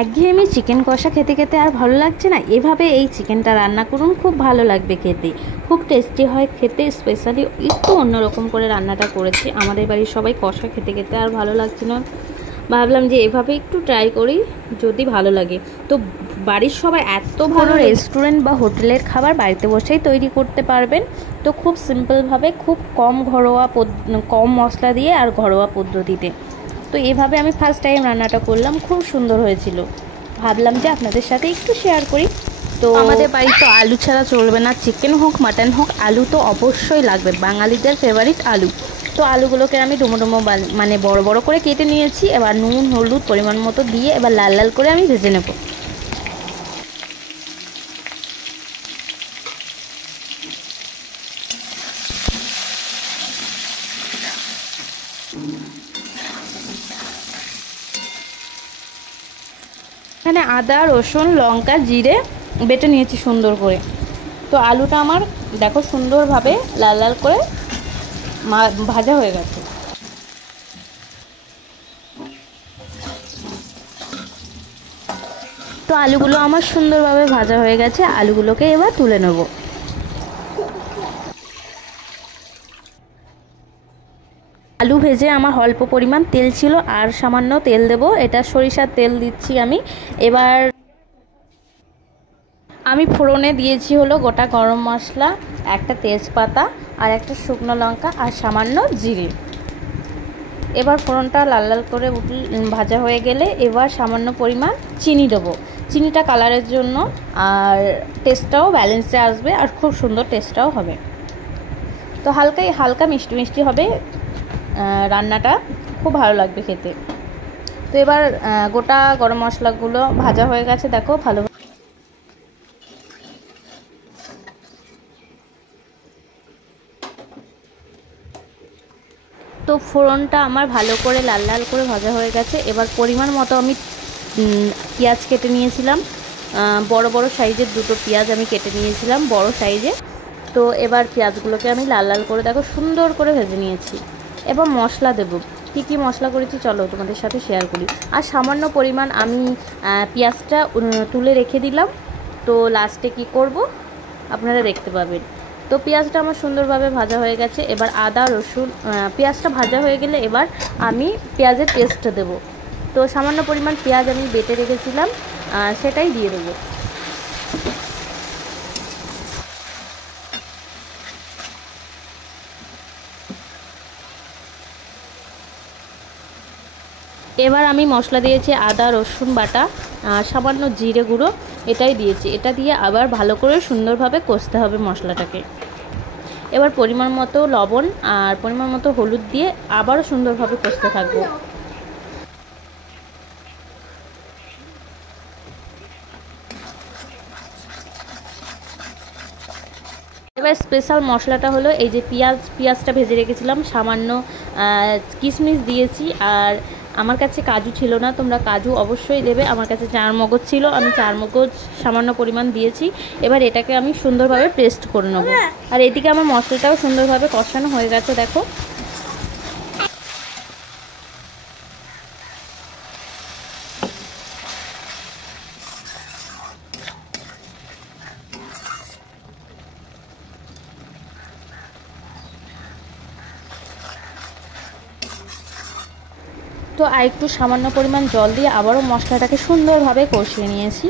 একঘেয়েমি চিকেন কষা খেতে খেতে আর ভালো লাগছে না, এভাবে এই চিকেনটা রান্না করুন, খুব ভালো লাগবে খেতে, খুব টেস্টি হয় খেতে। স্পেশালি একটু অন্যরকম করে রান্নাটা করেছি, আমাদের বাড়ির সবাই কষা খেতে খেতে আর ভালো লাগছে না, ভাবলাম যে এভাবে একটু ট্রাই করি, যদি ভালো লাগে। তো বাড়ির সবাই এত ভালো রেস্টুরেন্ট বা হোটেলের খাবার বাড়িতে বসেই তৈরি করতে পারবেন। তো খুব সিম্পলভাবে, খুব কম মশলা দিয়ে আর ঘরোয়া পদ্ধতিতে। তো এভাবে আমি ফার্স্ট টাইম রান্নাটা করলাম, খুব সুন্দর হয়েছিল, ভাবলাম যে আপনাদের সাথে একটু শেয়ার করি। তো আমাদের বাড়িতে আলু ছাড়া চলবে না, চিকেন হোক মাটন হোক, আলু তো অবশ্যই লাগবে, বাঙালিদের ফেভারিট আলু। তো আলুগুলোকে আমি ডুমো ডুমো মানে বড় বড় করে কেটে নিয়েছি। এবার নুন হলুদ পরিমাণ মতো দিয়ে এবার লাল লাল করে আমি ভেজে নেব। এখানে আদা রসুন লঙ্কা জিরে বেটে নিয়েছি সুন্দর করে। তো আলুটা আমার দেখো সুন্দরভাবে লাল লাল করে ভাজা হয়ে গেছে। তো আলুগুলো আমার সুন্দরভাবে ভাজা হয়ে গেছে, আলুগুলোকে এবার তুলে নেব। আলু ভেজে আমার অল্প পরিমাণ তেল ছিল, আর সামান্য তেল দেব, এটা সরিষার তেল দিচ্ছি আমি। এবার আমি ফোড়নে দিয়েছি হলো গোটা গরম মশলা, একটা তেজপাতা আর একটা শুকনো লঙ্কা আর সামান্য জিরে। এবার ফোড়নটা লাল লাল করে ভাজা হয়ে গেলে এবার সামান্য পরিমাণ চিনি দেবো, চিনিটা কালারের জন্য, আর টেস্টটাও ব্যালেন্সে আসবে আর খুব সুন্দর টেস্টটাও হবে। তো হালকা মিষ্টি মিষ্টি হবে রান্নাটা, খুব ভালো লাগবে খেতে। তো এবার গোটা গরম মশলাগুলো ভাজা হয়ে গেছে, দেখো ভালো। তো ফোড়নটা আমার ভালো করে লাল লাল করে ভাজা হয়ে গেছে। এবার পরিমাণ মতো আমি পেঁয়াজ কেটে নিয়েছিলাম, বড় বড় সাইজের দুটো পেঁয়াজ আমি কেটে নিয়েছিলাম বড় সাইজে। তো এবার পেঁয়াজগুলোকে আমি লাল লাল করে দেখো সুন্দর করে ভেজে নিয়েছি। এবার মশলা দেব, কী কী মশলা করেছি চলো তোমাদের সাথে শেয়ার করি। আর সামান্য পরিমাণ আমি পেঁয়াজটা তুলে রেখে দিলাম, তো লাস্টে কি করব আপনারা দেখতে পাবেন। তো পেঁয়াজটা আমার সুন্দরভাবে ভাজা হয়ে গেছে। এবার আদা রসুন, পেঁয়াজটা ভাজা হয়ে গেলে এবার আমি পেঁয়াজের পেস্টটা দেবো। তো সামান্য পরিমাণ পেঁয়াজ আমি বেটে রেখেছিলাম, সেটাই দিয়ে দেবো। এবার আমি মশলা দিয়েছি আদা রসুন বাটা, সামান্য জিরে গুঁড়ো, এটাই দিয়েছি। এটা দিয়ে আবার ভালো করে সুন্দরভাবে কষতে হবে মশলাটাকে। এবার পরিমাণ মতো লবণ আর পরিমাণ মতো হলুদ দিয়ে আবারও সুন্দরভাবে কষতে থাকবো। এবার স্পেশাল মশলাটা হলো এই যে পেঁয়াজটা ভেজে রেখেছিলাম, সামান্য কিশমিশ দিয়েছি, আর আমার কাছে কাজু ছিল না, তোমরা কাজু অবশ্যই দেবে। আমার কাছে চারমগজ ছিল, আমি চারমগজ সামান্য পরিমাণ দিয়েছি। এবার এটাকে আমি সুন্দরভাবে পেস্ট করে নেবো। আর এদিকে আমার মশলাটাও সুন্দরভাবে কষানো হয়ে গেছে দেখো। তো আর একটু সামান্য পরিমাণ জল দিয়ে আবারও মশলাটাকে সুন্দরভাবে কষিয়ে নিয়েছি।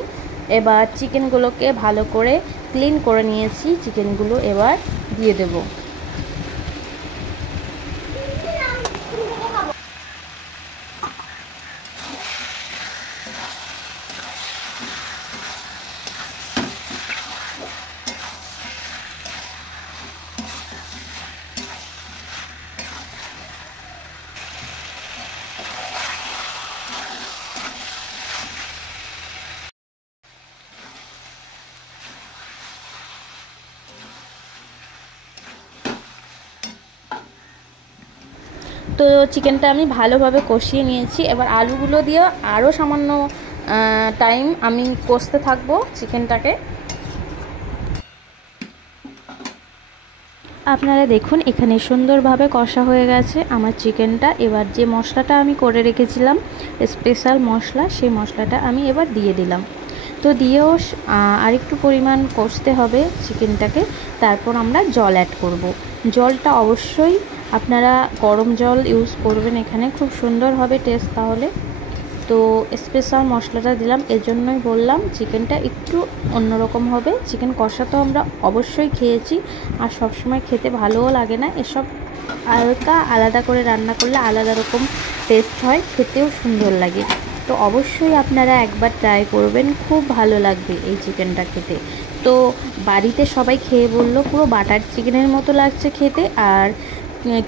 এবার চিকেনগুলোকে ভালো করে ক্লিন করে নিয়েছি, চিকেনগুলো এবার দিয়ে দেব। তো চিকেনটা আমি ভালোভাবে কষিয়ে নিয়েছি। এবার আলুগুলো দিয়ে আরও সামান্য টাইম আমি কষতে থাকবো চিকেনটাকে। আপনারা দেখুন এখানে সুন্দরভাবে কষা হয়ে গেছে আমার চিকেনটা। এবার যে মশলাটা আমি করে রেখেছিলাম স্পেশাল মশলা, সেই মশলাটা আমি এবার দিয়ে দিলাম। তো দিয়েও আরেকটু পরিমাণ কষতে হবে চিকেনটাকে। তারপর আমরা জল অ্যাড করব। জলটা অবশ্যই আপনারা গরম জল ইউজ করবেন, এখানে খুব সুন্দর হবে টেস্ট তাহলে। তো স্পেশাল মশলাটা দিলাম, এজন্যই বললাম চিকেনটা একটু অন্যরকম হবে। চিকেন কষা তো আমরা অবশ্যই খেয়েছি, আর সবসময় খেতে ভালোও লাগে না, এসব হালকা আলাদা করে রান্না করলে আলাদা রকম টেস্ট হয়, খেতেও সুন্দর লাগে। তো অবশ্যই আপনারা একবার ট্রাই করবেন, খুব ভালো লাগবে এই চিকেনটা খেতে। তো বাড়িতে সবাই খেয়ে বললো পুরো বাটার চিকেনের মতো লাগছে খেতে। আর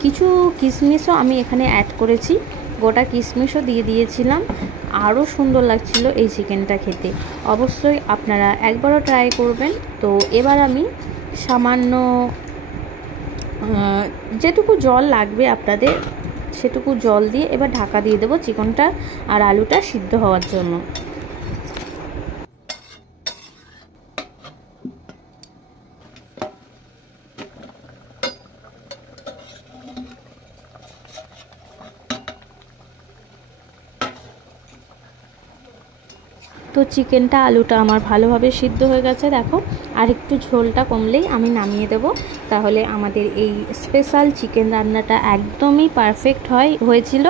কিছু কিশমিশও আমি এখানে অ্যাড করেছি, গোটা কিশমিশও দিয়ে দিয়েছিলাম, আরও সুন্দর লাগছিল এই চিকেনটা খেতে। অবশ্যই আপনারা একবারও ট্রাই করবেন। তো এবার আমি সামান্য যেটুকু জল লাগবে আপনাদের সেটুকু জল দিয়ে এবার ঢাকা দিয়ে দেবো চিকেনটা আর আলুটা সিদ্ধ হওয়ার জন্য। তো চিকেনটা আলুটা আমার ভালোভাবে সিদ্ধ হয়ে গেছে দেখো। আর একটু ঝোলটা কমলেই আমি নামিয়ে দেব। তাহলে আমাদের এই স্পেশাল চিকেন রান্নাটা একদমই পারফেক্ট হয়েছিল,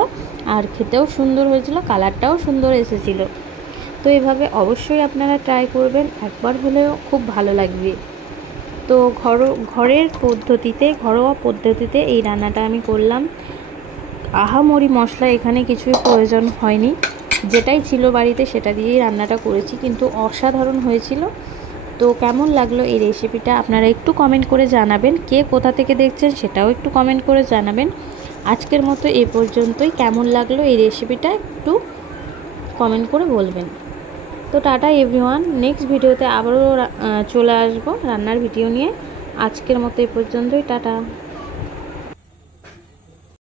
আর খেতেও সুন্দর হয়েছিল, কালারটাও সুন্দর এসেছিল। তো এভাবে অবশ্যই আপনারা ট্রাই করবেন, একবার হলেও খুব ভালো লাগবে। তো ঘরোয়া পদ্ধতিতে এই রান্নাটা আমি করলাম। আহামরি মশলা এখানে কিছুই প্রয়োজন হয়নি, যেটাই ছিল বাড়িতে সেটা দিয়েই রান্নাটা করেছি, কিন্তু অসাধারণ হয়েছিল। তো কেমন লাগলো এই রেসিপিটা আপনারা একটু কমেন্ট করে জানাবেন, কে কোথা থেকে দেখছেন সেটাও একটু কমেন্ট করে জানাবেন। আজকের মতো এ পর্যন্তই। কেমন লাগলো এই রেসিপিটা একটু কমেন্ট করে বলবেন। তো টাটা এভরিওয়ান, নেক্সট ভিডিওতে আবারও চলে আসবো রান্নার ভিডিও নিয়ে। আজকের মতো এ পর্যন্তই, টাটা।